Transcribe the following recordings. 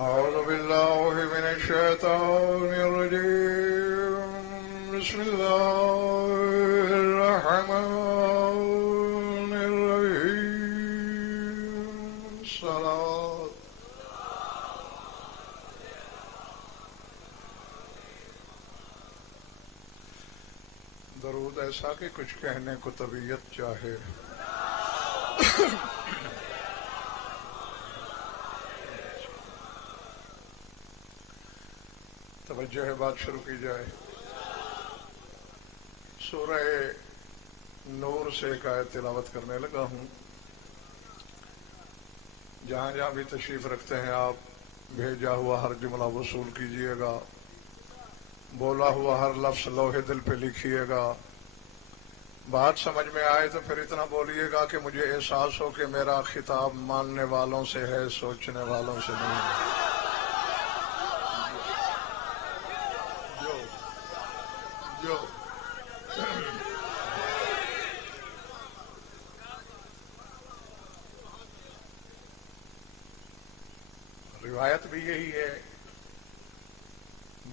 أعوذ بالله من الشيطان الرجيم. بسم الله الرحمن الرحيم. الصلاة درود ایسا کہ کچھ کہنے کو طبیعت چاہے. توجہ ہے، بات شروع کی جائے. سورہ نور سے ایک آیت تلاوت کرنے لگا ہوں. جہاں جہاں بھی تشریف رکھتے ہیں آپ بھیجا ہوا ہر جملہ وصول کیجئے گا، بولا ہوا ہر لفظ لوح دل پہ لکھیے گا. بات سمجھ میں آئے تو پھر اتنا بولیے گا کہ مجھے احساس ہو کہ میرا خطاب ماننے والوں سے ہے، سوچنے والوں سے نہیں ہے. جو روایت بھی یہی ہے،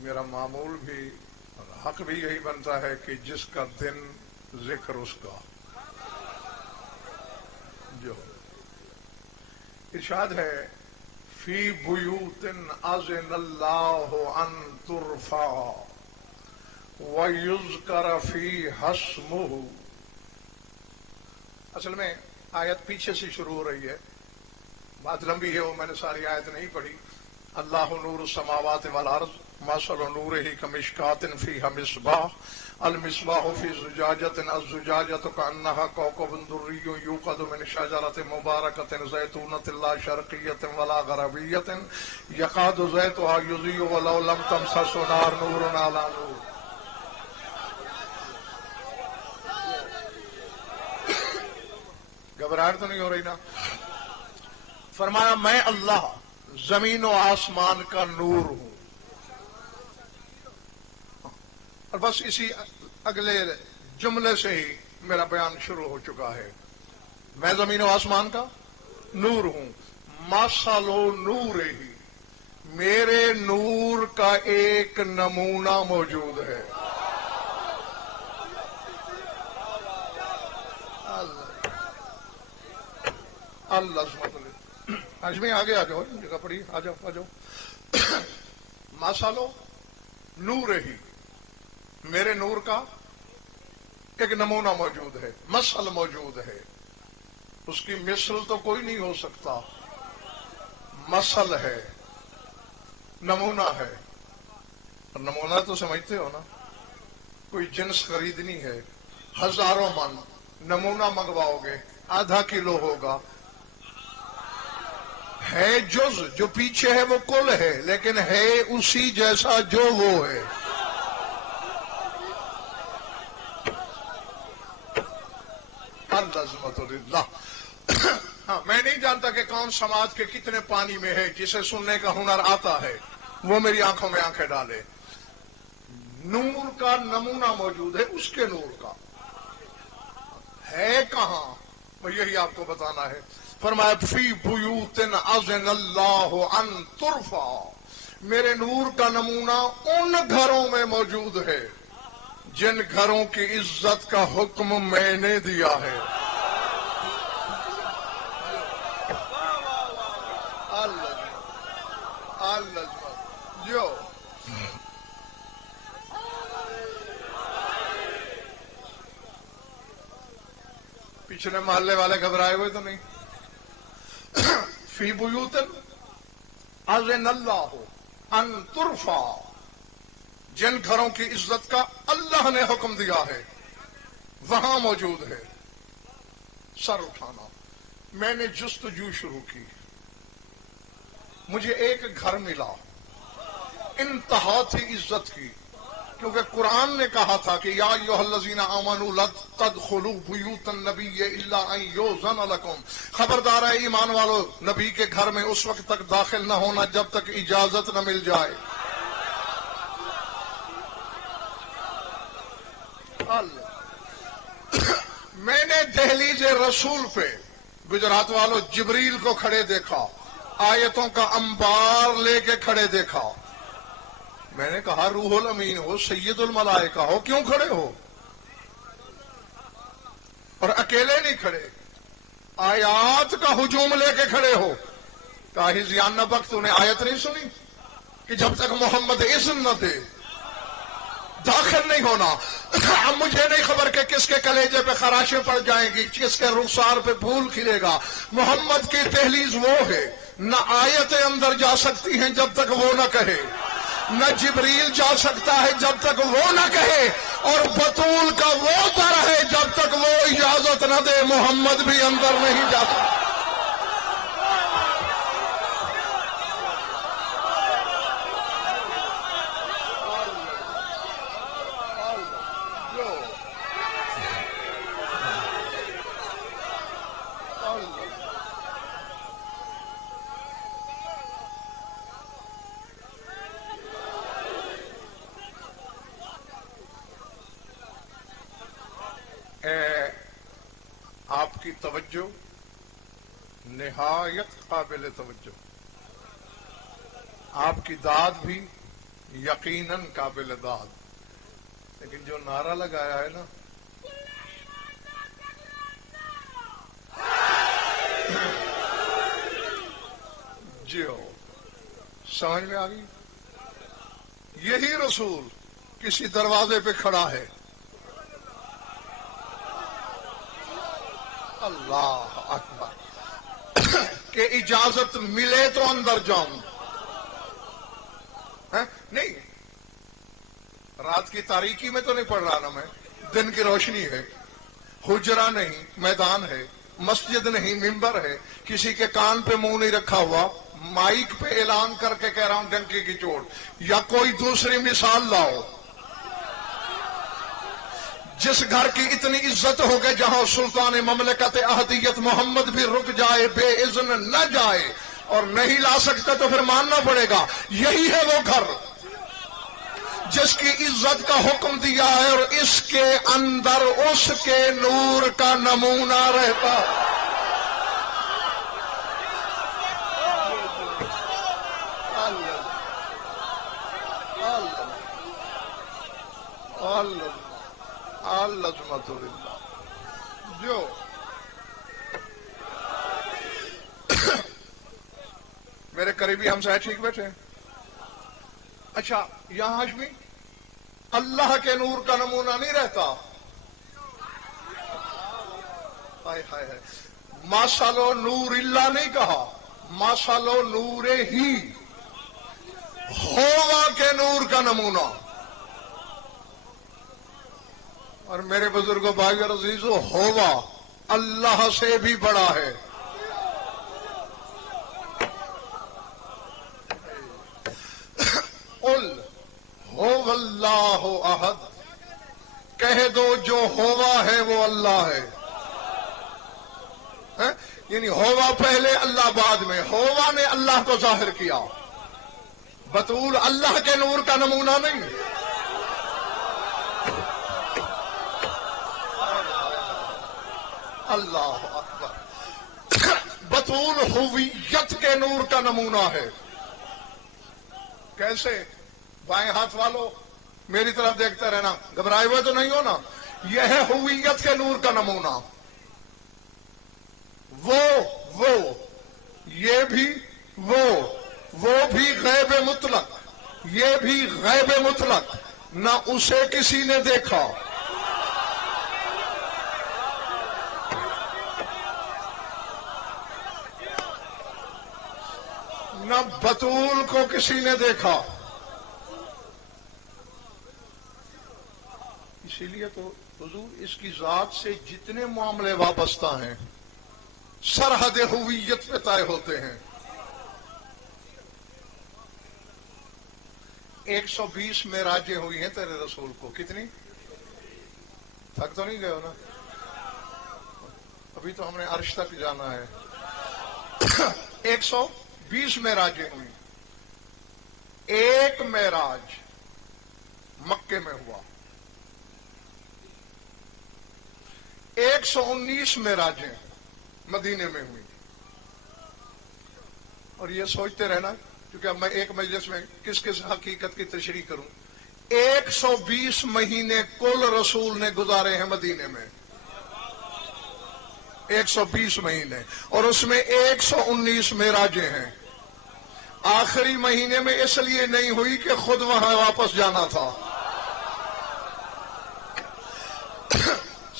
میرا معمول بھی اور حق بھی یہی بنتا ہے کہ جس کا دن ذکر اس کا. جو ارشاد ہے فی بیوت اذن اللہ ان ترفع وَيُذْكَرَ فِيهَا اسْمُهُ. اصل میں آیت پیچھے سے شروع ہو رہی ہے، بات لمبی ہے، وہ میں نے ساری آیت نہیں پڑھی. اللہ نور السماوات والارض مثل نورہ کمشکاۃ فیہا مصباح المصباح فی زجاجۃ الزجاجۃ کأنہا کوکب دری یوقد من شجرۃ مبارکۃ زیتونۃ لا شرقیۃ ولا غربیۃ یکاد زیتها یضیء ولو لم تمسسہ نار نور علی نور. گھبراہٹ تو نہیں ہو رہی نا؟ فرمایا میں اللہ زمین و آسمان کا نور ہوں. اور بس اسی اگلے جملے سے ہی میرا بیان شروع ہو چکا ہے. میں زمین و آسمان کا نور ہوں. مثل نور ہی، میرے نور کا ایک نمونہ موجود ہے. اللہ میں آگے آ جاؤ، جگہ پڑی، آ جاؤ آ جاؤ. مثل نور ہی، میرے نور کا ایک نمونہ موجود ہے، مثل موجود ہے. اس کی مثل تو کوئی نہیں ہو سکتا، مثل ہے، نمونہ ہے. اور نمونہ تو سمجھتے ہو نا، کوئی جنس خریدنی ہے، ہزاروں من نمونہ منگواؤ گے، آدھا کلو ہوگا. ہے جز، جو پیچھے ہے وہ کل ہے، لیکن ہے اسی جیسا جو وہ ہے. العظمت للہ. ہاں، میں نہیں جانتا کہ کون سماعت کے کتنے پانی میں ہے. جسے سننے کا ہنر آتا ہے وہ میری آنکھوں میں آنکھیں ڈالے. نور کا نمونہ موجود ہے، اس کے نور کا ہے کہاں، میں یہی آپ کو بتانا ہے. فرمایا فی بیوت اذن اللہ ان ترفع، میرے نور کا نمونہ ان گھروں میں موجود ہے جن گھروں کی عزت کا حکم میں نے دیا ہے. جو پچھلے محلے والے گھبرائے ہوئے تو نہیں؟ فی بیوت اذن اللہ ان ترفع، جن گھروں کی عزت کا اللہ نے حکم دیا ہے وہاں موجود ہے. سر اٹھانا. میں نے جستجو شروع کی، مجھے ایک گھر ملا، انتہا تھی عزت کی، کیونکہ قرآن نے کہا تھا کہ یا ایھا الذین آمنوا لا تدخلوا بیوت النبی الا ان یؤذن لکم. خبردار ہے ایمان والو، نبی کے گھر میں اس وقت تک داخل نہ ہونا جب تک اجازت نہ مل جائے. میں نے دہلیز رسول پہ گجرات والوں جبریل کو کھڑے دیکھا، आयतों का अंबार लेके खड़े देखा। मैंने कहा रूहुल अमीन हो, सैयदुल मलाइका हो, क्यों खड़े हो? और अकेले नहीं खड़े, आयात का हुजूम लेके खड़े हो। कहा हिज़ियान नबक, तूने आयत नहीं सुनी कि जब तक मोहम्मद इज़्न न दे दाखिल नहीं होना। अब मुझे नहीं खबर कि किसके कलेजे पे खराशें पड़ जाएंगी, किसके रुखसार पे फूल खिलेगा। मोहम्मद की दहलीज वो है, न आयतें अंदर जा सकती हैं जब तक वो न कहे, न जिब्रील जा सकता है जब तक वो न कहे, और बतूल का वो दर है जब तक वो इजाजत न दे मोहम्मद भी अंदर नहीं जा सकता। आपकी तवज्जो निहायत काबिल तवज्जो, आपकी दाद भी यकीनन काबिल दाद। लेकिन जो नारा लगाया है ना, जो समझ में आ गई, यही रसूल किसी दरवाजे पे खड़ा है, अल्लाह अकबर, के इजाजत मिले तो अंदर जाऊं। नहीं, रात की तारीकी में तो नहीं पढ़ रहा ना मैं, दिन की रोशनी है, हुजरा नहीं मैदान है, मस्जिद नहीं मिंबर है, किसी के कान पे मुंह नहीं रखा हुआ, माइक पे ऐलान करके कह रहा हूं डंके की चोट। या कोई दूसरी मिसाल लाओ जिस घर की इतनी इज्जत हो गई जहां सुल्तान ममलकत अहदियत मोहम्मद भी रुक जाए, बेइज़्न न जाए, और नहीं ला सकते तो फिर मानना पड़ेगा। यही है वो घर जिसकी इज्जत का हुक्म दिया है, और इसके अंदर उसके नूर का नमूना रहता। जो मेरे करीबी हमसाए ठीक बैठे हैं। अच्छा, यहां हाशमी अल्लाह के नूर का नमूना नहीं रहता। हाय हाय हाय, माशालो नूर इल्ला नहीं कहा, माशालो नूरे ही, होवा के नूर का नमूना। और मेरे बुजुर्गों भाई और अजीजों, होवा अल्लाह से भी बड़ा है। उल होवल्लाहु अहद, कह दो जो होवा है वो अल्लाह है। यानी होवा पहले अल्लाह बाद में, होवा ने अल्लाह को जाहिर किया। बतूल अल्लाह के नूर का नमूना नहीं। अल्लाह अकबर, बतूल हुवियत के नूर का नमूना है। कैसे? बाएं हाथ वालों मेरी तरफ देखते रहना, घबराए हुए तो नहीं हो ना। यह है हुवियत के नूर का नमूना। वो ये भी वो भी गैब मुतलक, ये भी गैब मुतलक, ना उसे किसी ने देखा, न बतूल को किसी ने देखा। इसीलिए तो हुजूर इसकी जात से जितने मामले वाबस्ता हैं सरहद हुवियत पे तय होते हैं। 120 मेराजें हुई हैं तेरे रसूल को। कितनी? थक तो नहीं गए हो ना? अभी तो हमने अर्श तक जाना है। 120 मेराजें हुई। एक मेराज मक्के में हुआ। 119 मेराजें मदीने में हुई। اور یہ سوچتے رہنا کیونکہ اب میں ایک مجلس میں کس کس حقیقت کی تشریح کروں. 120 مہینے کل رسول نے گزارے ہیں مدینے میں. 120 مہینے اور اس میں 119 معراجیں ہیں. آخری مہینے میں اس لیے نہیں ہوئی کہ خود وہاں واپس جانا تھا.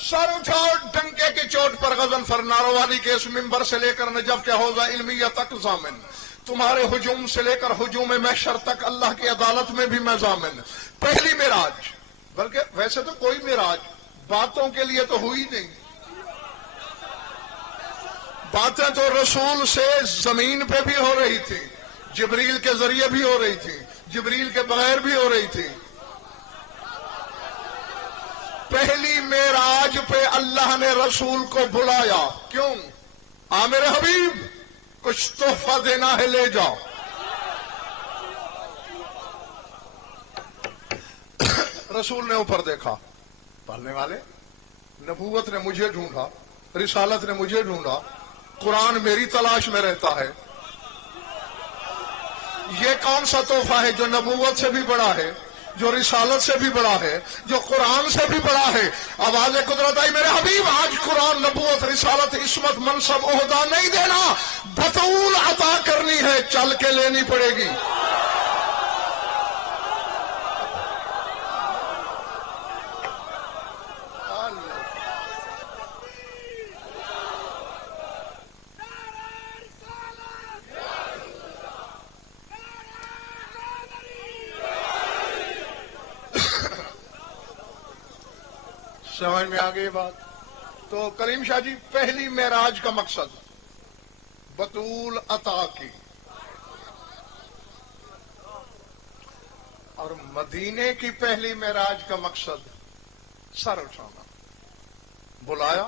سر اٹھاؤ ڈنکے کی چوٹ پر غضنفر ناروانی کے اس ممبر سے لے کر نجف کے حوضہ علمیہ تک ضامن. تمہارے ہجوم سے لے کر ہجوم محشر تک اللہ کی عدالت میں بھی میں ضامن. پہلی معراج، بلکہ ویسے تو کوئی معراج باتوں کے لیے تو ہوئی نہیں. باتیں تو رسول سے زمین پہ بھی ہو رہی تھی، جبریل کے ذریعے بھی ہو رہی تھی، جبریل کے بغیر بھی ہو رہی تھی. پہلی معراج پہ اللہ نے رسول کو بلایا. کیوں؟ آ میرے حبیب کچھ تحفہ دینا ہے لے جاؤ. رسول نے اوپر دیکھا، پڑھنے والے نبوت نے مجھے ڈھونڈا، رسالت نے مجھے ڈھونڈا، قرآن میری تلاش میں رہتا ہے. یہ کون سا تحفہ ہے جو نبوت سے بھی بڑا ہے، جو رسالت سے بھی بڑا ہے، جو قرآن سے بھی بڑا ہے؟ آواز قدرت آئی میرے حبیب آج قرآن، نبوت، رسالت، عصمت، منصب، عہدہ نہیں دینا، بطول عطا کرنی ہے، چل کے لینی پڑے گی. سمجھ میں آ گئی بات؟ تو کریم شاہ جی پہلی معراج کا مقصد بطول عطا کی، اور مدینے کی پہلی معراج کا مقصد سر اٹھانا. بلایا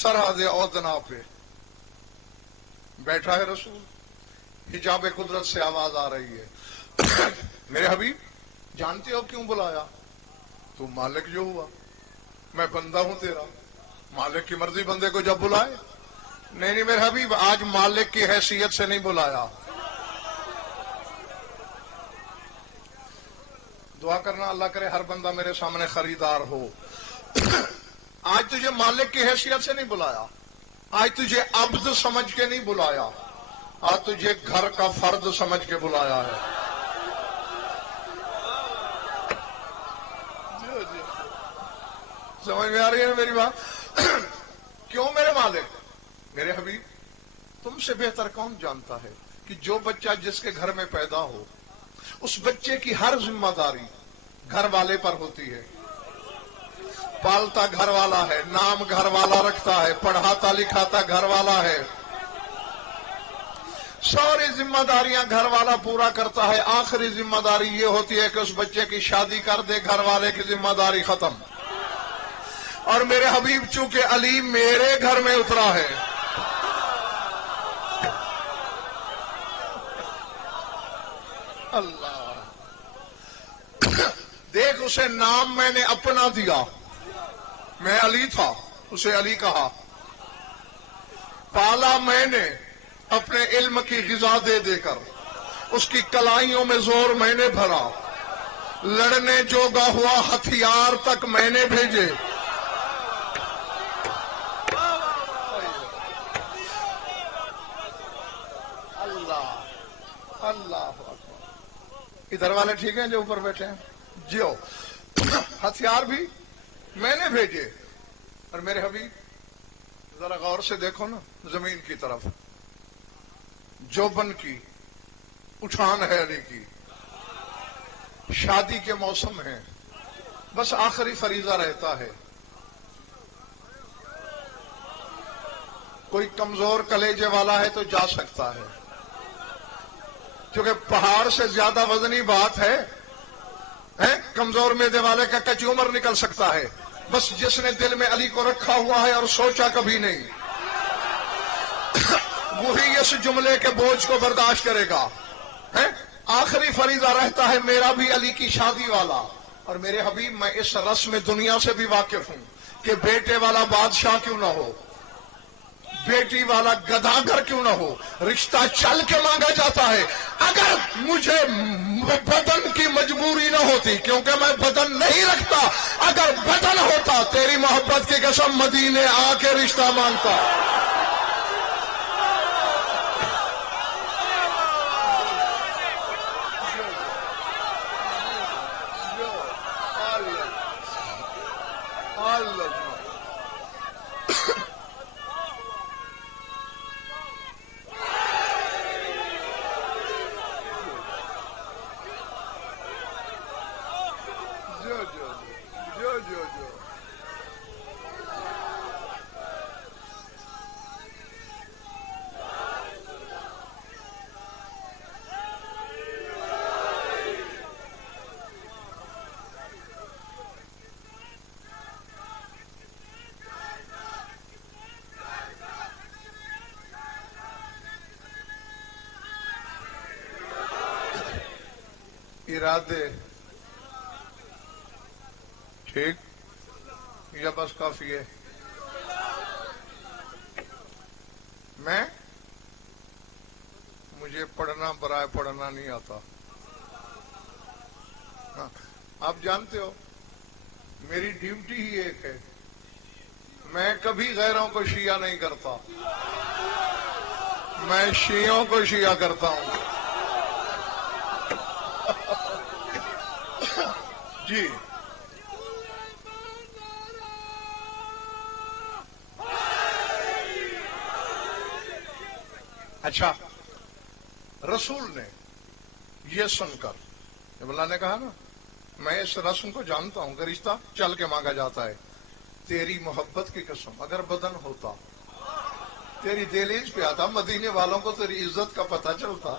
سرحد اودنا پہ بیٹھا ہے رسول، حجاب قدرت سے آواز آ رہی ہے میرے حبیب جانتے ہو کیوں بلایا؟ تو مالک جو ہوا، میں بندہ ہوں تیرا، مالک کی مرضی بندے کو جب بلائے. نہیں میرے حبیب آج مالک کی حیثیت سے نہیں بلایا. دعا کرنا اللہ کرے ہر بندہ میرے سامنے خریدار ہو. آج تجھے مالک کی حیثیت سے نہیں بلایا، آج تجھے عبد سمجھ کے نہیں بلایا، آج تجھے گھر کا فرد سمجھ کے بلایا ہے. سمجھ میں آ رہی ہے میری بات؟ کیوں میرے مالک؟ میرے حبیب تم سے بہتر کون جانتا ہے کہ جو بچہ جس کے گھر میں پیدا ہو اس بچے کی ہر ذمہ داری گھر والے پر ہوتی ہے. پالتا گھر والا ہے، نام گھر والا رکھتا ہے، پڑھاتا لکھاتا گھر والا ہے، ساری ذمہ داریاں گھر والا پورا کرتا ہے. آخری ذمہ داری یہ ہوتی ہے کہ اس بچے کی شادی کر دے، گھر والے کی ذمہ داری ختم. اور میرے حبیب چونکہ علی میرے گھر میں اترا ہے، اللہ دیکھ اسے نام میں نے اپنا دیا، میں علی تھا اسے علی کہا، پالا میں نے اپنے علم کی غذا دے دے کر، اس کی کلائیوں میں زور میں نے بھرا، لڑنے جوگا ہوا ہتھیار تک میں نے بھیجے. اللہ ادھر والے ٹھیک ہیں جو اوپر بیٹھے ہیں؟ جیو ہتھیار بھی میں نے بھیجے. اور میرے حبیب ذرا غور سے دیکھو نا زمین کی طرف، جوبن کی اٹھان ہے علی کی، شادی کے موسم ہے، بس آخری فریضہ رہتا ہے. کوئی کمزور کلیجے والا ہے تو جا سکتا ہے، کیونکہ پہاڑ سے زیادہ وزنی بات ہے. کمزور معدے والے کا کچی عمر نکل سکتا ہے، بس جس نے دل میں علی کو رکھا ہوا ہے اور سوچا کبھی نہیں وہی اس جملے کے بوجھ کو برداشت کرے گا. آخری فریضہ رہتا ہے میرا بھی علی کی شادی والا. اور میرے حبیب میں اس رسم دنیا سے بھی واقف ہوں کہ بیٹے والا بادشاہ کیوں نہ ہو، बेटी वाला गधागर क्यों ना हो, रिश्ता चल के मांगा जाता है। अगर मुझे बदन की मजबूरी न होती, क्योंकि मैं बदन नहीं रखता, अगर बदन होता तेरी मोहब्बत की कसम मदीने आके रिश्ता मांगता। इरादे ठीक या बस काफी है? मुझे पढ़ना बराए पढ़ना नहीं आता। हाँ, आप जानते हो मेरी ड्यूटी ही एक है, मैं कभी गैरों को शिया नहीं करता, मैं शियों को शिया करता हूं। जी अच्छा, रसूल ने ये सुनकर, जब अल्लाह ने कहा ना मैं इस रस्म को जानता हूं कि रिश्ता चल के मांगा जाता है, तेरी मोहब्बत की कसम अगर बदन होता तेरी दहलीज पे आता, मदीने वालों को तेरी इज्जत का पता चलता,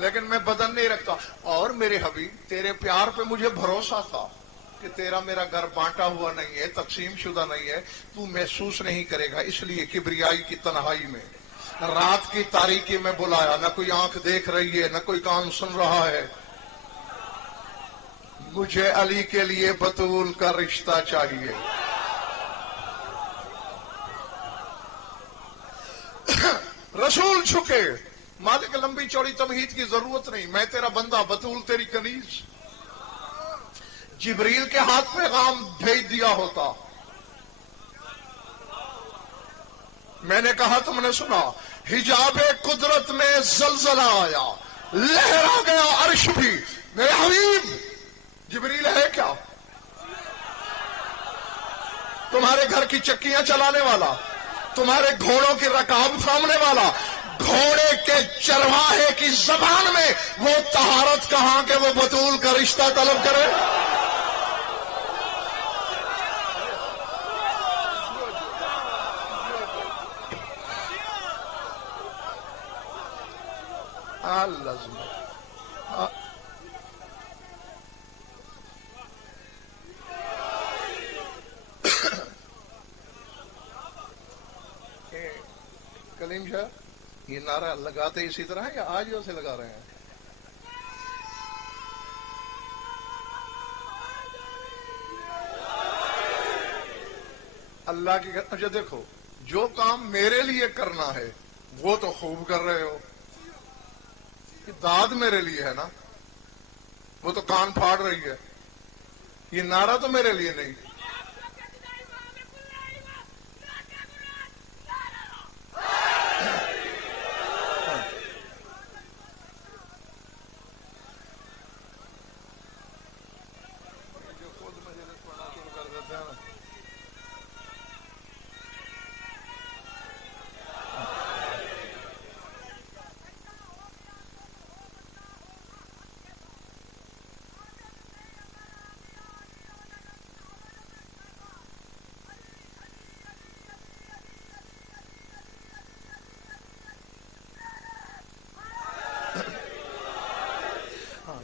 लेकिन मैं बदन नहीं रखता। और मेरे हबीब तेरे प्यार पे मुझे भरोसा था कि तेरा मेरा घर बांटा हुआ नहीं है, तकसीम शुदा नहीं है, तू महसूस नहीं करेगा, इसलिए किबरियाई की तन्हाई में रात की तारीकी में बुलाया। न कोई आंख देख रही है, न कोई कान सुन रहा है, मुझे अली के लिए बतूल का रिश्ता चाहिए। रसूल झुके, मालिक लंबी चौड़ी तमहीद की जरूरत नहीं, मैं तेरा बंदा बतूल तेरी कनीज। जिब्रील के हाथ पैगाम भेज दिया होता, मैंने कहा तुमने सुना, हिजाबे कुदरत में जलजला आया, लहरा गया अर्श भी। मेरे हबीब जिब्रील है क्या? तुम्हारे घर की चक्कियां चलाने वाला, तुम्हारे घोड़ों की रकाब थामने वाला, घोड़े के चरवाहे की जबान में वो तहारत कहां के वो बतूल का रिश्ता तलब करे? कलीम शाह, ये नारा लगाते इसी तरह है या आज वैसे लगा रहे हैं? अल्लाह की। अच्छा देखो, जो काम मेरे लिए करना है वो तो खूब कर रहे हो, दाद मेरे लिए है ना, वो तो कान फाड़ रही है, ये नारा तो मेरे लिए नहीं।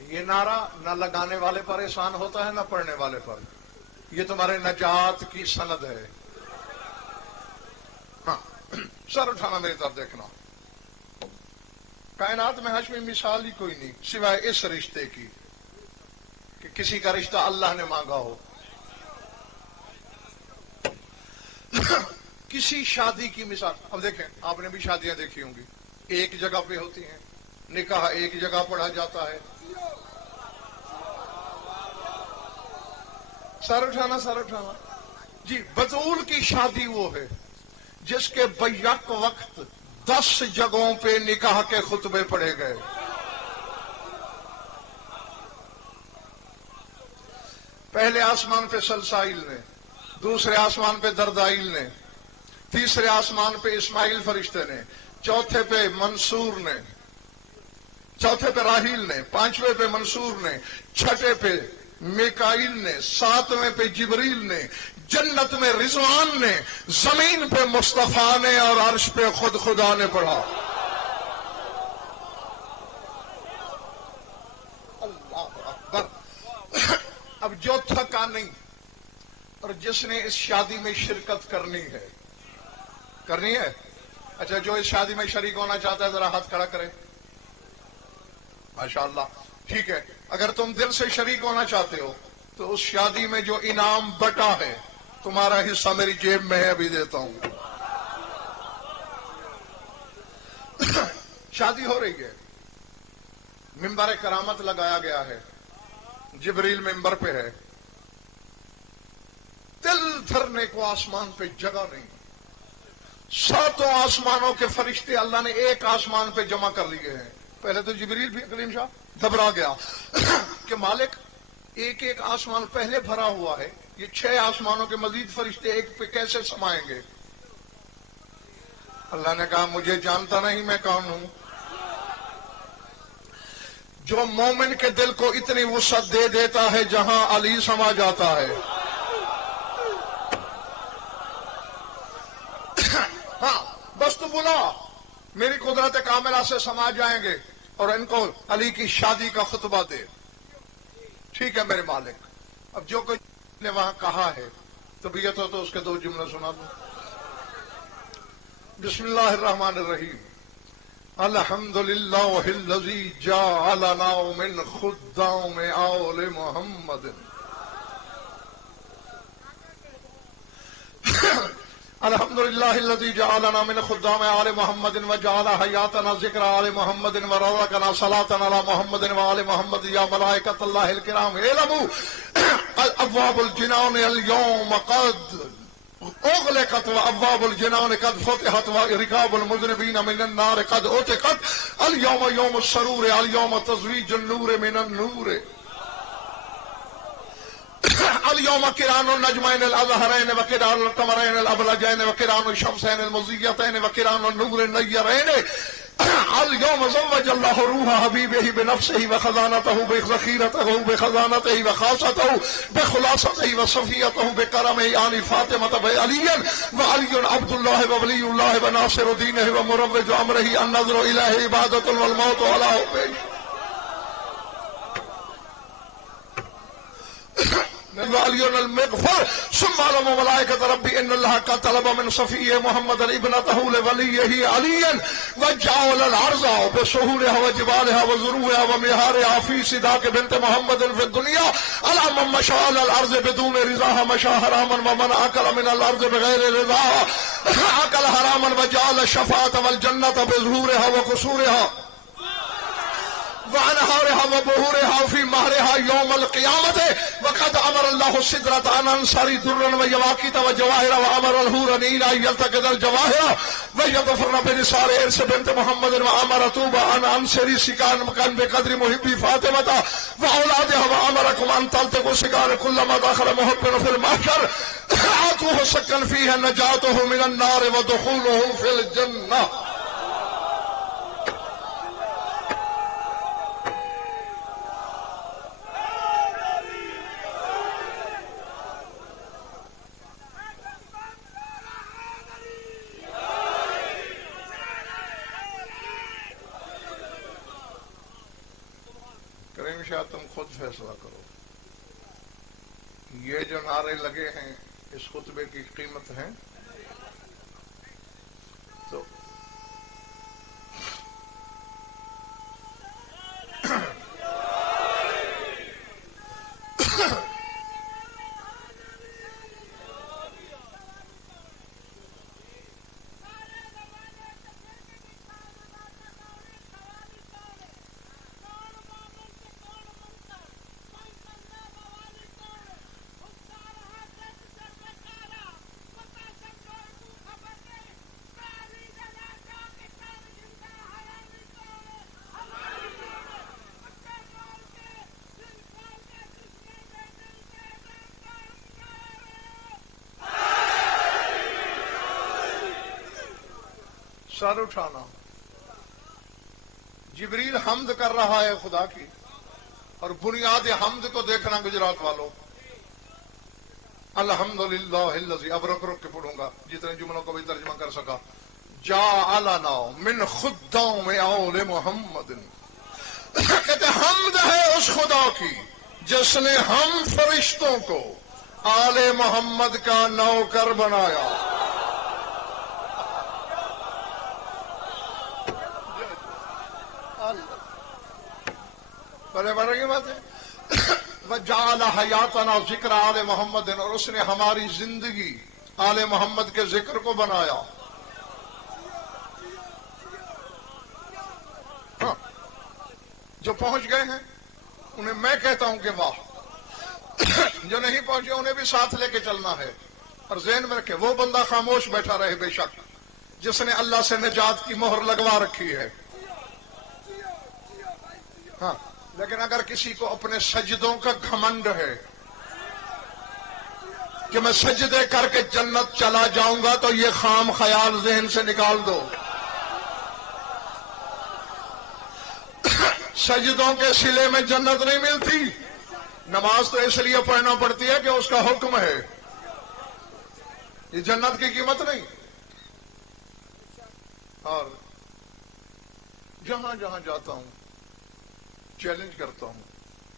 ये नारा न लगाने वाले पर एहसान होता है, न पढ़ने वाले पर। ये तुम्हारे नजात की सनद है। हाँ, सर उठाना, मेरी तरफ देखना। कायनात में हज में मिसाल ही कोई नहीं सिवाय इस रिश्ते की कि किसी का रिश्ता अल्लाह ने मांगा हो। किसी शादी की मिसाल, अब देखें, आपने भी शादियां देखी होंगी, एक जगह पे होती हैं, निकाह एक जगह पढ़ा जाता है। सर उठाना, सर उठाना जी। बतूल की शादी वो है जिसके बैक वक्त 10 जगहों पे निकाह के खुतबे पढ़े गए। पहले आसमान पे सलसाइल ने, दूसरे आसमान पे दरदाइल ने, तीसरे आसमान पे इस्माइल फरिश्ते ने, चौथे पे मंसूर ने, चौथे पे राहील ने, पांचवें पे मंसूर ने, छठे पे मिकाइल ने, सातवें पे जिब्रील ने, जन्नत में रिजवान ने, जमीन पे मुस्तफा ने और अर्श पे खुद खुदा ने पढ़ा। अल्लाह अकबर। अब जो थका नहीं और जिसने इस शादी में शिरकत करनी है, करनी है, अच्छा, जो इस शादी में शरीक होना चाहता है जरा हाथ खड़ा करे। माशाअल्लाह, ठीक है। अगर तुम दिल से शरीक होना चाहते हो तो उस शादी में जो इनाम बटा है, तुम्हारा हिस्सा मेरी जेब में है, अभी देता हूं। शादी हो रही है, मिंबर करामत लगाया गया है, जिब्रील मिंबर पे है, दिल धरने को आसमान पे जगह नहीं, सातों आसमानों के फरिश्ते अल्लाह ने एक आसमान पे जमा कर लिए हैं। पहले तो जिब्रील भी कलीम शाह घबरा गया कि मालिक एक एक आसमान पहले भरा हुआ है, ये 6 आसमानों के मजीद फरिश्ते एक पे कैसे समाएंगे। अल्लाह ने कहा मुझे जानता नहीं मैं कौन हूं। जो मोमिन के दिल को इतनी वुसअत दे देता है जहां अली समा जाता है। हाँ, बस तो बुला, मेरी कुदरत कामिला से समा जाएंगे और इनको अली की शादी का खुतबा दे। ठीक है मेरे मालिक। अब जो कोई ने वहां कहा है तबीयत हो तो उसके 2 जुमले सुना दो। बिस्मिल्लाहिर्रहमानिर्रहीम। अल्हम्दुलिल्लाहिल्लज़ी जअलना मिन खुद्दाम आले मुहम्मद। अल्हम्दुलिल्लाहिल्लज़ी जअलना मिन खुद्दाम आले मुहम्मद व जअल हयातना ज़िक्र आले मुहम्मद व रज़क़ना सलातन अला मुहम्मद व आले मुहम्मद या मलाइकतल्लाहिल किराम इलमू अब्वाबुल जिनान अल यौम क़द उग़लिक़त व अब्वाबुल जिनान क़द फ़ुतिहत व रिकाबुल मुज़निबीन मिनन नार क़द उतिक़त अल यौम यौमुस सरूर अल यौम तज़वीजुन नूर मिनन नूर अल यौम किरानुन नजमैन अल अज़हरैन व किरानुल क़मरैन अल अबलजैन व किरानुल शम्सैन अल मुज़ियतैन व किरानुन नूरैन नय्यरैन अल यौम ज़व्वजल्लाहु रूह हबीबिही बिनफ्सिही व खज़ानतहु बिज़ख़ीरतिही व खज़ानतिही व ख़ासतहु बिख़ुलासतिही व सफ़ियतहु बिकरमिही आनि फ़ातिमत व अलिय्यन व अलियुन अब्दुल्लाह व वलियुल्लाह व नासिरुद्दीनिही व मुरव्विजु अम्रिही अन-नज़्रु इलैहि इबादतुन वल मौतु अला हुब्बिही المغفر ثم علم ملائكة ربي إن الله قد طلب من صفي محمد ابنته لوليه عليا وجعل العرض بسهولها وجبالها وزروها ومهارها في صداق بنت محمد في الدنيا على من مشى على الأرض بدون رضاها مشى حراما ومن أكل من الأرض بغير رضاها أكل حراما وجعل الشفاعة والجنة بظهورها وقصورها وأنهارها وبهورها في مهرها يوم القيامة وقد أمر الله السدرة أن أنصري درا ويواقيت وجواهر وأمر الحور عين أن يلتقط الجواهر ويظفرن بنثار إرث بنت محمد وأمر طوبى أن أنصري سكان مكان بقدر محبي فاطمة وأولادها وأمركم أن تلتقوا سكان كلما دخل محب في المحشر آتوه سكن فيها نجاته من النار ودخوله في الجنة. तुम खुद फैसला करो, ये जो नारे लगे हैं इस खुतबे की कीमत है। तो सर उठाना। जिब्रील हम्द कर रहा है खुदा की, और बुनियाद हम्द को देखना गुजरात वालों। अल्हम्दुलिल्लाहिल्लज़ी, अब रुक रुक के पढ़ूंगा जितने जुमलों को भी तर्जुमा कर सका। जाअलना मिन खुद्दाम औले मोहम्मद, कहते हम्द है उस खुदा की जिसने हम फरिश्तों को आले मोहम्मद का नौकर बनाया। बड़े बड़े की बात है। वजाल हयातना जिक्र आले मोहम्मद, और उसने हमारी जिंदगी आले मोहम्मद के जिक्र को बनाया। हाँ, जो पहुंच गए हैं उन्हें मैं कहता हूं कि वाह, जो नहीं पहुंचे उन्हें भी साथ लेके चलना है। और ज़हन में रखे, वो बंदा खामोश बैठा रहे बेशक जिसने अल्लाह से निजात की मोहर लगवा रखी है। हाँ, लेकिन अगर किसी को अपने सजदों का घमंड है कि मैं सजदे करके जन्नत चला जाऊंगा, तो ये खाम ख्याल ज़हन से निकाल दो। सजदों के सिले में जन्नत नहीं मिलती। नमाज तो इसलिए पढ़ना पड़ती है कि उसका हुक्म है, ये जन्नत की कीमत नहीं। और जहां जहां जाता हूं चैलेंज करता हूं,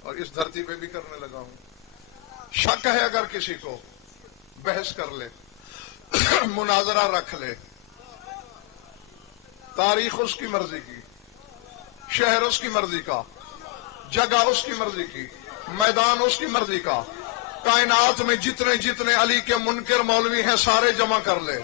और इस धरती पे भी करने लगा हूं। शक है अगर किसी को, बहस कर ले, मुनाजरा रख ले। तारीख उसकी मर्जी की, शहर उसकी मर्जी का, जगह उसकी मर्जी की, मैदान उसकी मर्जी का। कायनात में जितने जितने अली के मुनकर मौलवी हैं सारे जमा कर ले।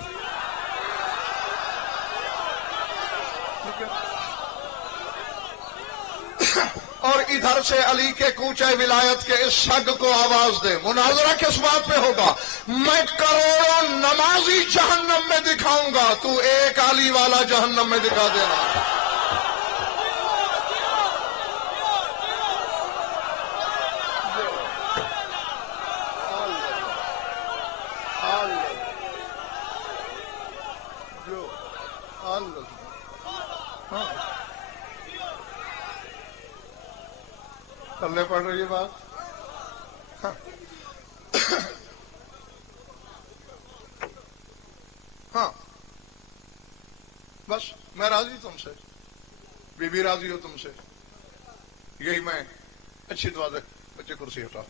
और इधर से अली के कूचे विलायत के इस शग को आवाज दे। मुनाजरा किस बात पे होगा? मैं करोड़ों नमाजी जहन्नम में दिखाऊंगा, तू एक अली वाला जहन्नम में दिखा देना। चलने पड़ रही है बात। हाँ, हाँ, बस मैं राजी तुमसे, बीबी राजी हो तुमसे, यही मैं। अच्छी दुआ दे बच्चे, कुर्सी हटा।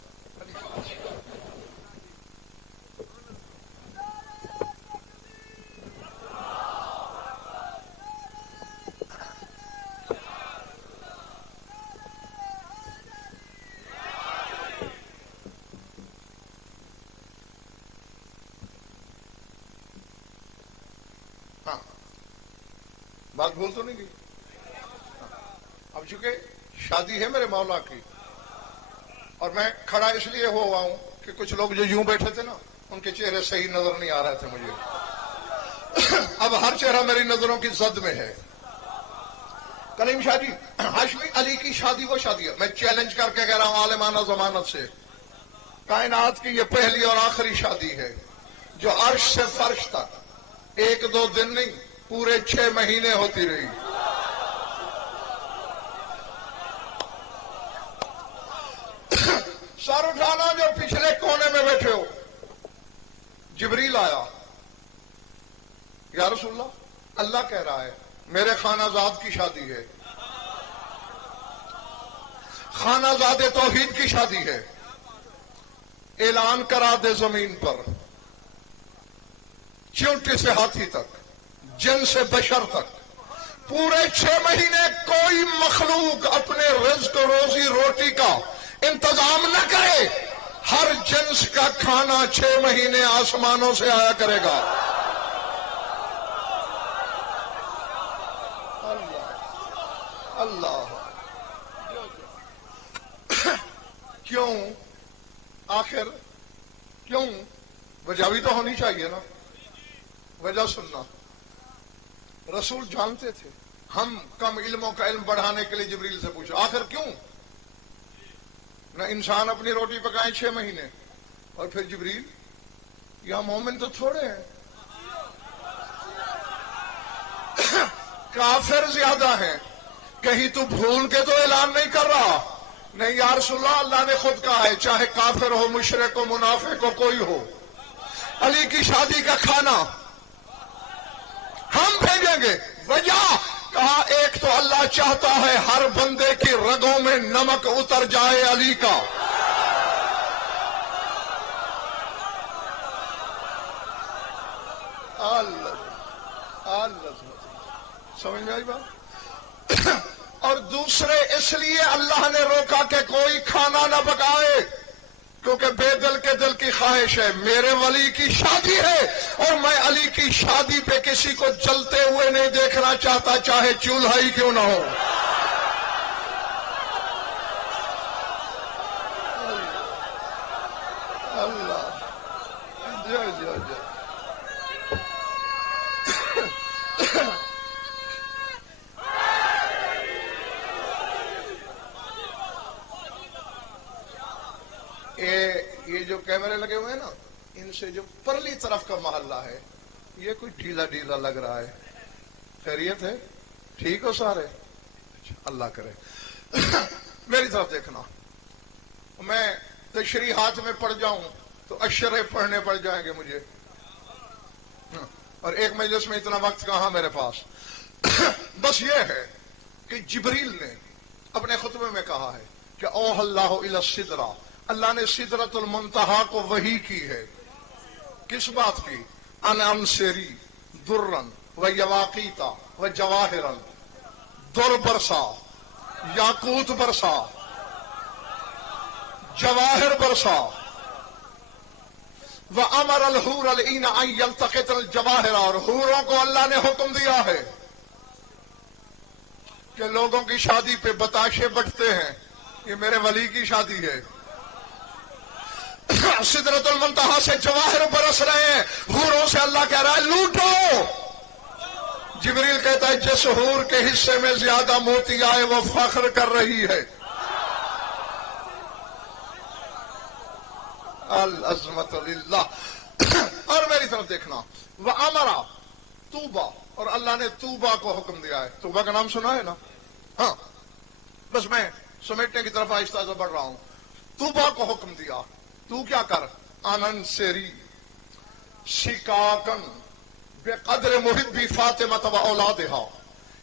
बात भूल तो नहीं गई? अब चूंकि शादी है मेरे मौला की, और मैं खड़ा इसलिए हुआ हूं कि कुछ लोग जो यूं बैठे थे ना, उनके चेहरे सही नजर नहीं आ रहे थे मुझे। अब हर चेहरा मेरी नजरों की जद में है। कलीम शाह जी, हाशमी अली की शादी वो शादी है, मैं चैलेंज करके कह रहा हूं आलिमाना जमानत से, कायनात की ये पहली और आखिरी शादी है जो अर्श से फर्श तक 1-2 दिन नहीं, पूरे 6 महीने होती रही। सर उठाना जो पिछले कोने में बैठे हो। जिब्रील आया, या रसूलल्लाह, अल्लाह कह रहा है मेरे खानाजाद की शादी है, खानाजादे तौहीद की शादी है, ऐलान करा दे जमीन पर, चींटी से हाथी तक, जिन से बशर तक, पूरे 6 महीने कोई मखलूक अपने रिज़्क रोजी रोटी का इंतजाम न करे। हर जिन्स का खाना 6 महीने आसमानों से आया करेगा। अल्लाह अल्लाह। क्यों? आखिर क्यों? वजह भी तो होनी चाहिए ना। वजह सुनना। रसूल जानते थे हम कम इल्मों का इल्म बढ़ाने के लिए जिब्रील से पूछा, आखिर क्यों? न इंसान अपनी रोटी पकाए 6 महीने, और फिर जिब्रील, यहां मोमिन तो थोड़े हैं। काफिर ज्यादा हैं। कहीं तू भूल के तो ऐलान नहीं कर रहा? नहीं या रसूलल्लाह, अल्लाह ने खुद कहा है चाहे काफिर हो, मुशरिक हो, मुनाफिक हो, कोई हो, अली की शादी का खाना हम भेजेंगे। वजह कहा, एक तो अल्लाह चाहता है हर बंदे की रगों में नमक उतर जाए अली का। समझ में आई बात? और दूसरे इसलिए अल्लाह ने रोका कि कोई खाना ना पकाए, क्योंकि बेदिल के दिल की ख्वाहिश है मेरे वली की शादी है और मैं अली की शादी पे किसी को जलते हुए नहीं देखना चाहता, चाहे चूल्हा ही क्यों ना हो। अल्लाह जय जय जय। ये जो कैमरे लगे हुए हैं ना, इनसे जो परली तरफ का मोहल्ला है ये कोई ढीला ढीला लग रहा है। खैरियत है? ठीक हो सारे? अल्लाह करे। मेरी तरफ देखना, मैं तशरी हाथ में पड़ जाऊं तो अशरे पढ़ने पड़ जाएंगे मुझे, और एक मजलिस में इतना वक्त कहां मेरे पास। बस ये है कि जिब्रील ने अपने खुतबे में कहा है कि ओह अल्लाह इला सिदरा, अल्लाह ने सिदरतुल मुंतहा को वही की है। किस बात की? अनअम सेरी दुर्रन व यवाकीता व जवाहिरन, दुर बरसा, याकूत बरसा, जवाहिर बरसा। व अमर अल हूर अल ईना अन यल्तक़ित अल जवाहिर, और हूरों को अल्लाह ने हुक्म दिया है कि लोगों की शादी पे बताशे बटते हैं, ये मेरे वली की शादी है। सिदरतुल मुंतहा से जवाहिर बरस रहे हैं, हूरों से अल्लाह कह रहा है लूटो। जिब्रील कहता है जिस हूर के हिस्से में ज्यादा मोती आए वो फख्र कर रही है। अल अज़मत लिल्लाह। और मेरी तरफ देखना, वह अमरा तूबा, और अल्लाह ने तूबा को हुक्म दिया है। तूबा का नाम सुना है ना? हाँ, बस मैं समेटने की तरफ आहिस्ता से बढ़ रहा हूं। तूबा को हुक्म दिया, तू क्या कर, आनंद सेरी शिकाकन बेकदर मुहिब्बी फातिमा तब औलादहा,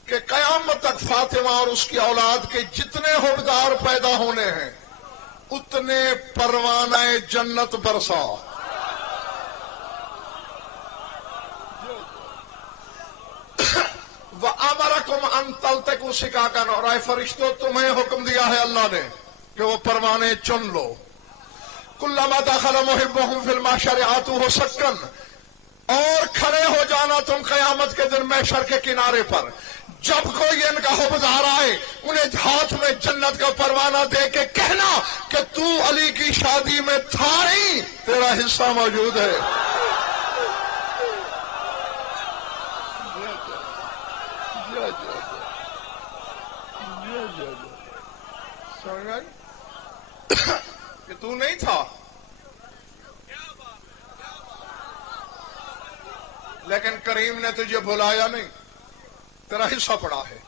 कि कयामत तक फातिमा और उसकी औलाद के जितने हुबदार पैदा होने हैं उतने परवाने जन्नत बरसा। व अमरकुम अन तल्तकू शिकाकन, और आए फरिश्तों तुम्हें हुक्म दिया है अल्लाह ने कि वो परवाने चुन लो। कुल्लमा दखल मुहिब्बुहुम फिल महशर आतूहु सक्कन, और खड़े हो जाना तुम कयामत के दिन महशर के किनारे पर, जब कोई इनका हुबदार आए उन्हें हाथ में जन्नत का परवाना दे के कहना कि तू अली की शादी में था नहीं, तेरा हिस्सा मौजूद है। कि तू नहीं था, लेकिन करीम ने तुझे भुलाया नहीं, तेरा हिस्सा पड़ा है।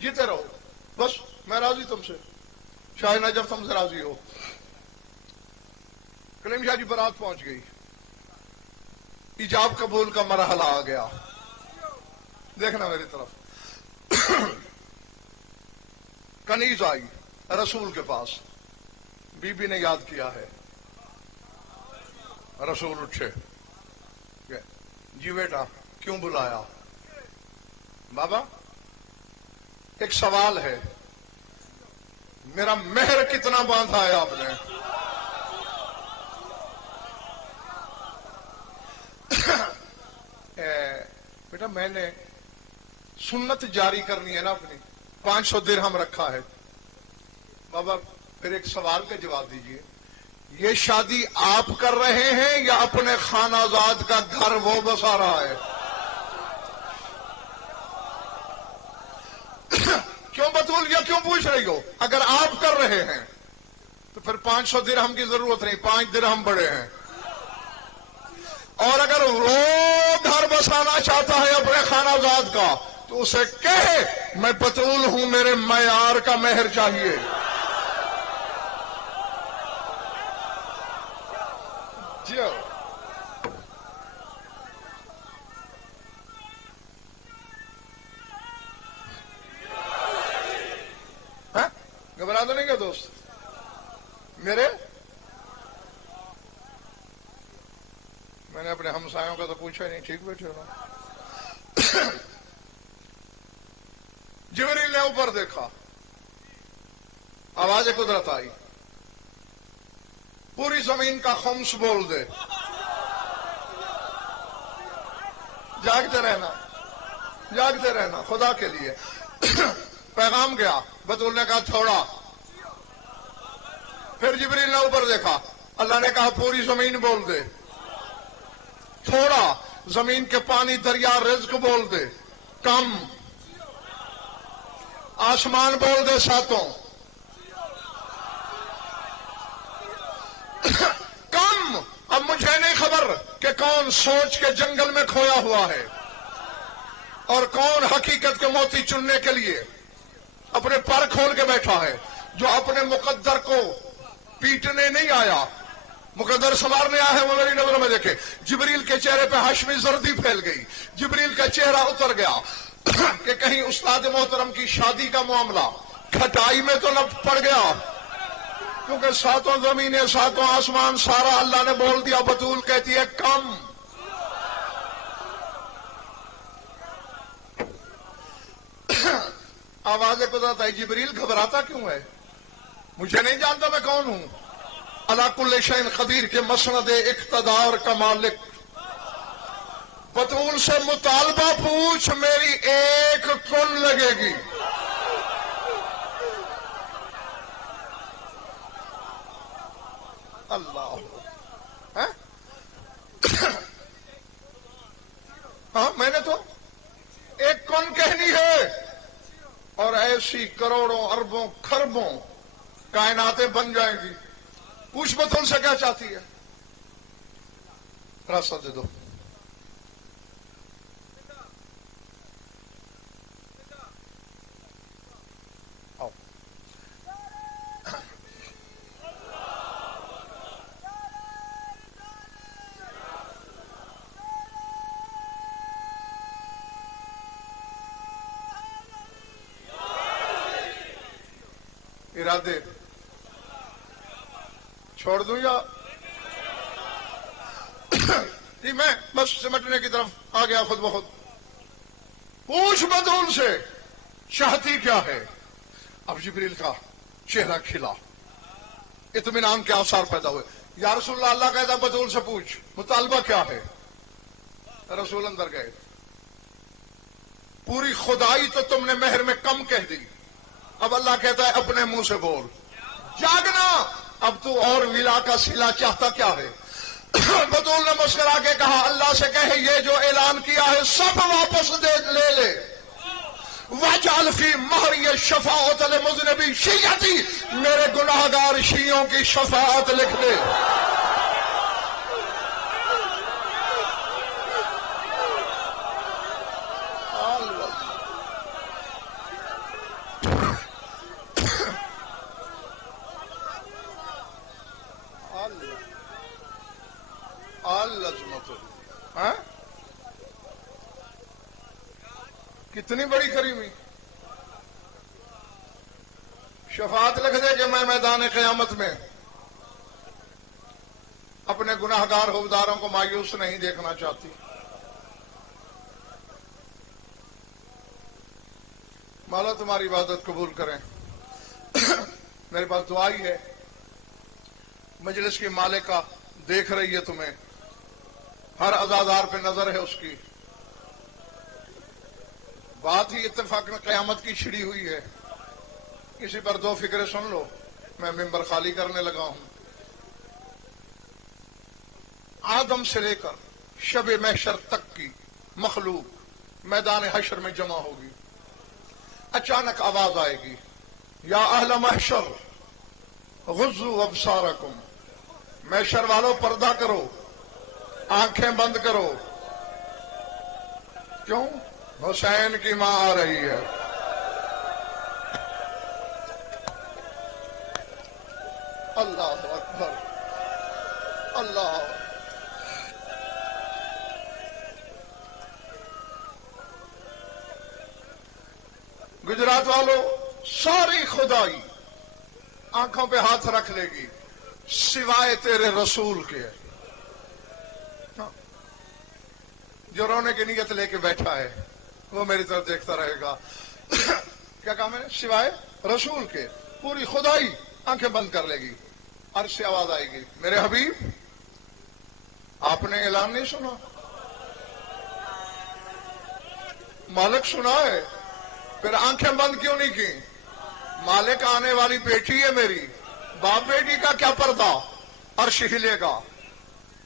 जीते रहो, बस मैं राजी तुमसे, शाह नजफ तुमसे राजी हो। कलीम शाह जी बारात पहुंच गई, इजाब कबूल का मरहला आ गया। देखना मेरी तरफ। कनीज आई रसूल के पास, बीबी ने याद किया है। रसूल उठे, जी बेटा क्यों बुलाया? बाबा एक सवाल है, मेरा मेहर कितना बांधा है आपने? बेटा मैंने सुन्नत जारी करनी है ना अपनी, 500 दिरहम रखा है। बाबा फिर एक सवाल का जवाब दीजिए, ये शादी आप कर रहे हैं या अपने खानाजाद का घर वो बसा रहा है? क्यों बतूल, या क्यों पूछ रही हो? अगर आप कर रहे हैं तो फिर 500 दिरहम की जरूरत नहीं, 5 दिरहम बड़े हैं। और अगर वो घर बसाना चाहता है अपने खाना नौजाद का, तो उसे कहे मैं बतूल हूं, मेरे मैयार का मेहर चाहिए। जियो घबरा तो नहीं क्या दोस्त मेरे? मैंने अपने हमसायों का तो पूछा ही नहीं, ठीक बैठे हो? जिब्रील ने ऊपर देखा, आवाज कुदरत आई, पूरी जमीन का खम्स बोल दे। जागते रहना, जागते रहना खुदा के लिए। पैगाम गया, बतूल ने कहा थोड़ा। फिर जिब्रील ने ऊपर देखा, अल्लाह ने कहा पूरी जमीन बोल दे। थोड़ा, जमीन के पानी दरिया रिज्क बोल दे। कम, आसमान बोल दे सातों। कम, अब मुझे नहीं खबर कि कौन सोच के जंगल में खोया हुआ है और कौन हकीकत के मोती चुनने के लिए अपने पर खोल के बैठा है, जो अपने मुकद्दर को पीटने नहीं आया, मुकद्दर संवारने आया है। वो मेरी नजर में देखे, जिब्रील के चेहरे पे हाशमी जर्दी फैल गई, जिब्रील का चेहरा उतर गया कि कहीं उस्ताद मोहतरम की शादी का मामला खटाई में तो न पड़ गया, क्योंकि सातों जमीनें, सातों आसमान, सारा अल्लाह ने बोल दिया। बतूल कहती है कम। आवाज कुदरत आई, जिब्रील घबराता क्यों है? मुझे नहीं जानता मैं कौन हूं। अला कुल्ले शैइन कदीर के मसनद इक्तदार का मालिक। बतूल से मुतालबा पूछ, मेरी एक कुन लगेगी। अल्लाह है? हाँ, मैंने तो एक कुन कहनी है और ऐसी करोड़ों अरबों खरबों कायनातें बन जाएंगी। पूछ बतूल से क्या चाहती है? रास्ता दे दो। आओ। इरादे छोड़ दूं या जी मैं बस सिमटने की तरफ आ गया खुद ब खुद। पूछ बतूल से चाहती क्या है? अब जिब्रील का चेहरा खिला, इत्मीनान के आसार पैदा हुए। या रसूलल्लाह, अल्लाह कहता बतूल से पूछ मुतालबा क्या है। रसूल अंदर गए, पूरी खुदाई तो तुमने मेहर में कम कह दी, अब अल्लाह कहता है अपने मुंह से बोल। जागना, अब तू और मिला का सिला चाहता क्या है? बतूल ने मुस्कुरा के कहा, अल्लाह से कहे ये जो ऐलान किया है सब वापस ले ले। वजअल फी महरी शफाअत लिमुज़निबी शियती, मेरे गुनाहगार शियों की शफाअत लिख दे। हाँ? कितनी बड़ी करीमी। शफाअत लिख दे कि मैं मैदान क़यामत में अपने गुनाहगार हुक्मदारों को मायूस नहीं देखना चाहती। मौला तुम्हारी इबादत कबूल करें। मेरे पास दुआ ही है। मजलिस की मालिका देख रही है तुम्हें, हर अज़ादार पे नजर है उसकी। बात ही इत्तेफाक में क़यामत की छिड़ी हुई है। किसी पर दो फिक्रे सुन लो, मैं मिंबर खाली करने लगा हूं। आदम से लेकर शब महशर तक की मखलूक मैदान हशर में जमा होगी। अचानक आवाज आएगी, या अहल महशर गुज़्ज़ू अबसारकुम, महशर वालों पर्दा करो, आंखें बंद करो। क्यों? حسین کی ماں آ رہی ہے. اللہ اکبر. اللہ. گجرات والوں ساری خدائی آنکھوں پہ ہاتھ رکھ لے گی سوائے تیرے رسول کے. جو رونے کی نیت لے کے بیٹھا ہے وہ میری طرف دیکھتا رہے گا. کیا کہا میں نے؟ سوائے رسول کے. پوری خدائی آنکھیں بند کر لے گی. عرش سے آواز آئے گی میرے حبیب آپ نے اعلان نہیں سنا؟ مالک سنا ہے پھر آنکھیں بند کیوں نہیں کی؟ مالک آنے والی بیٹی ہے میری. باپ بیٹی کا کیا پردہ؟ عرش ہلے گا.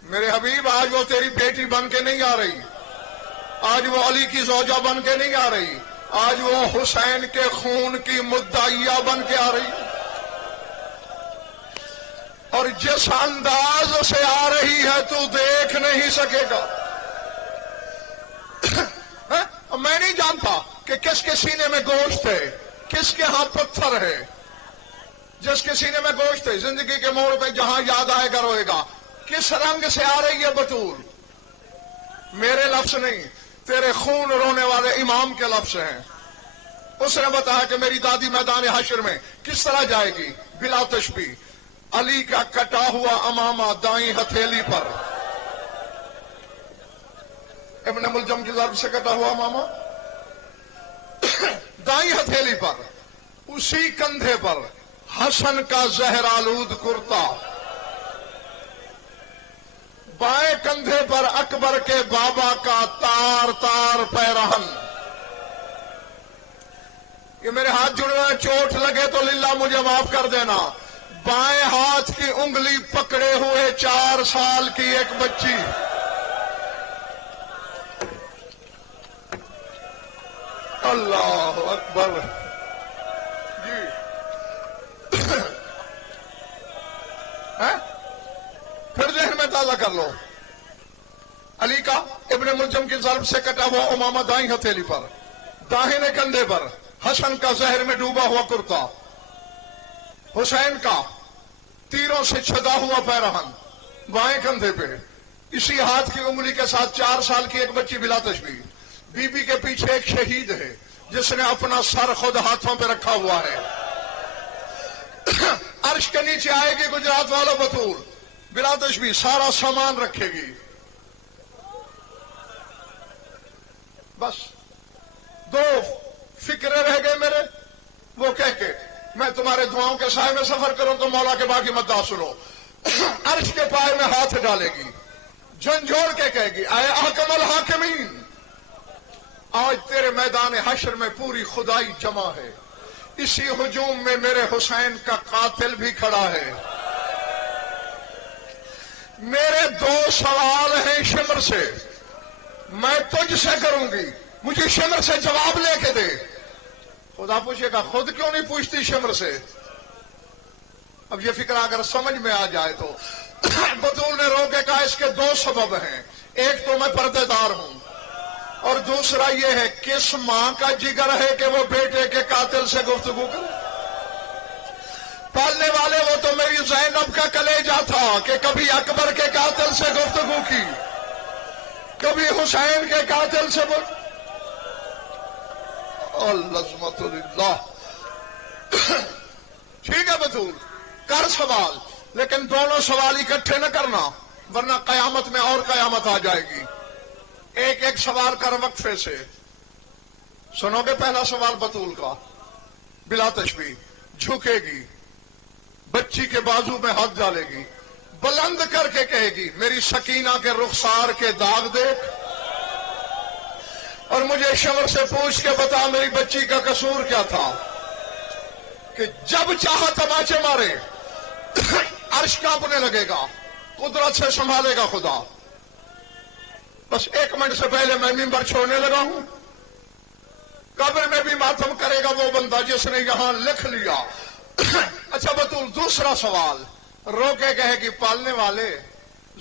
میرے حبیب آج وہ تیری بیٹی بن کے نہیں آ رہی. آج وہ علی کی زوجہ بن کے نہیں آ رہی. آج وہ حسین کے خون کی مدعیہ بن کے آ رہی. اور جس انداز سے آ رہی ہے تو دیکھ نہیں سکے گا. میں نہیں جانتا کہ کس کے سینے میں گوشت ہے, کس کے ہاں پتھر ہے. جس کے سینے میں گوشت ہے زندگی کے موڑ پہ جہاں یاد آئے گا روئے گا. کس رنگ سے آ رہی ہے بطول؟ میرے لفظ نہیں, تیرے خون رونے والے امام کے لفظ ہیں. اس نے بتایا کہ میری دادی میدان حشر میں کس طرح جائے گی بلا تشبیہ. علی کا کٹا ہوا امامہ دائیں ہتھیلی پر, ابن ملجم کی ضرب سے کٹا ہوا امامہ دائیں ہتھیلی پر, اسی کندھے پر حسن کا زہر آلود کرتا, بائیں کندھے پر اکبر کے بابا کا تار تار پیرہن. یہ میرے ہاتھ جڑے ہوئے چوٹ لگے تو للہ مجھے معاف کر دینا. بائیں ہاتھ کی انگلی پکڑے ہوئے 4 سال کی ایک بچی. اللہ اکبر. جی پھر ذہن میں تازہ کر لو. علی کا ابن ملجم کی ضرب سے کٹا ہوا امامہ دائیں ہتھیلی پر, داہنے کندھے پر حسن کا زہر میں ڈوبا ہوا کرتا, حسین کا تیروں سے چھدا ہوا پیرہن بائیں کندھے پہ, اسی ہاتھ کی انگلی کے ساتھ 4 سال کی ایک بچی بلا تشبیہ. بی بی کے پیچھے ایک شہید ہے جس نے اپنا سر خود ہاتھوں پہ رکھا ہوا ہے. عرش کے نیچے آئے گی گجرات والوں بطول بلا تشبیہ, سارا سامان رکھے گی. بس 2 فکرے رہ گئے میرے, وہ کہہ کے میں تمہارے دعاؤں کے سائے میں سفر کروں تو مولا کے باقی مدعا سنو. عرش کے پائے میں ہاتھ ڈالے گی, جھنجھوڑ کے کہے گی اے احکم الحاکمین, آج تیرے میدان حشر میں پوری خدائی جمع ہے. اسی ہجوم میں میرے حسین کا قاتل بھی کھڑا ہے. میرے 2 سوال ہیں شمر سے, میں تجھ سے کروں گی, مجھے شمر سے جواب لے کے دے. خدا پوچھے گا خود کیوں نہیں پوچھتی شمر سے؟ اب یہ فکر اگر سمجھ میں آ جائے تو بطول نے رو کے کہا اس کے 2 سبب ہیں. ایک تو میں پردے دار ہوں, اور دوسرا یہ ہے کس ماں کا جگر ہے کہ وہ بیٹے کے قاتل سے گفتگو کرے. پالنے والے وہ تو میری زینب کا کلیجہ تھا کہ کبھی اکبر کے قاتل سے گفتگو کی, کبھی حسین کے قاتل سے العظمت للہ. ٹھیک ہے بطول کر سوال, لیکن دونوں سوال اکٹھے نہ کرنا ورنہ قیامت میں اور قیامت آ جائے گی. ایک ایک سوال کر وقفے سے. سنو گے پہلا سوال بطول کا بلا تشبیہ. جھکے گی, بچی کے بازو میں ہاتھ ڈالے گی, بلند کر کے کہے گی میری سکینہ کے رخسار کے داغ دیکھ, اور مجھے شمر سے پوچھ کے بتا میری بچی کا قصور کیا تھا کہ جب چاہا تماچے مارے. عرش کانپنے لگے گا, قدرت سے سنبھالے گا خدا. بس 1 منٹ سے پہلے میں ممبر چھوڑنے لگا ہوں. قبر میں بھی ماتم کرے گا وہ بندہ جس نے یہاں لکھ لیا. اچھا بطول دوسرا سوال. رو کے کہے گی پالنے والے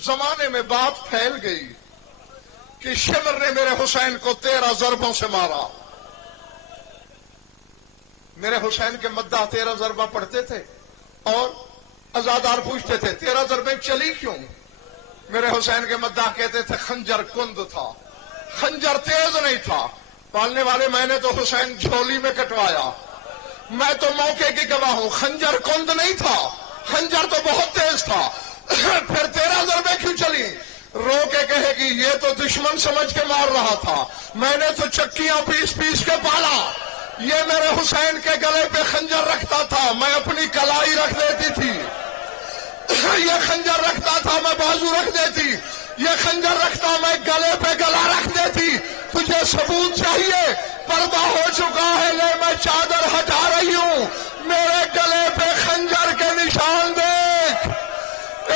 زمانے میں بات پھیل گئی, کہ شمر نے میرے حسین کو 13 ضربوں سے مارا. میرے حسین کے مداح 13 ضربہ پڑھتے تھے اور ازادار پوچھتے تھے 13 ضربیں چلی کیوں؟ میرے حسین کے مداح کہتے تھے خنجر کند تھا، خنجر تیز نہیں تھا. پالنے والے میں نے تو حسین جھولی میں کٹوایا، میں تو موقع کی گواہ ہوں. خنجر کند نہیں تھا، خنجر تو بہت تیز تھا. پھر 13 ضربیں کیوں چلی؟ رو کے کہے گی یہ تو دشمن سمجھ کے مار رہا تھا، میں نے تو چکیاں پیس پیس کے پالا. یہ میرے حسین کے گلے پہ خنجر رکھتا تھا، میں اپنی کلائی رکھ دیتی تھی. یہ خنجر رکھتا تھا، میں بازو رکھ دیتی. یہ خنجر رکھتا، میں گلے پہ گلا رکھ دیتی. تجھے ثبوت چاہیے؟ پردہ ہو چکا ہے، لے میں چادر ہٹا رہی ہوں، میرے گلے پہ خنجر کے نشان دیکھ.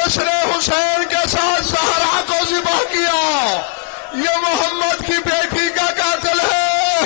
اس نے حسین کے ساتھ زہرا کو ذبح کیا. یہ محمد کی بیٹی کا قاتل ہے.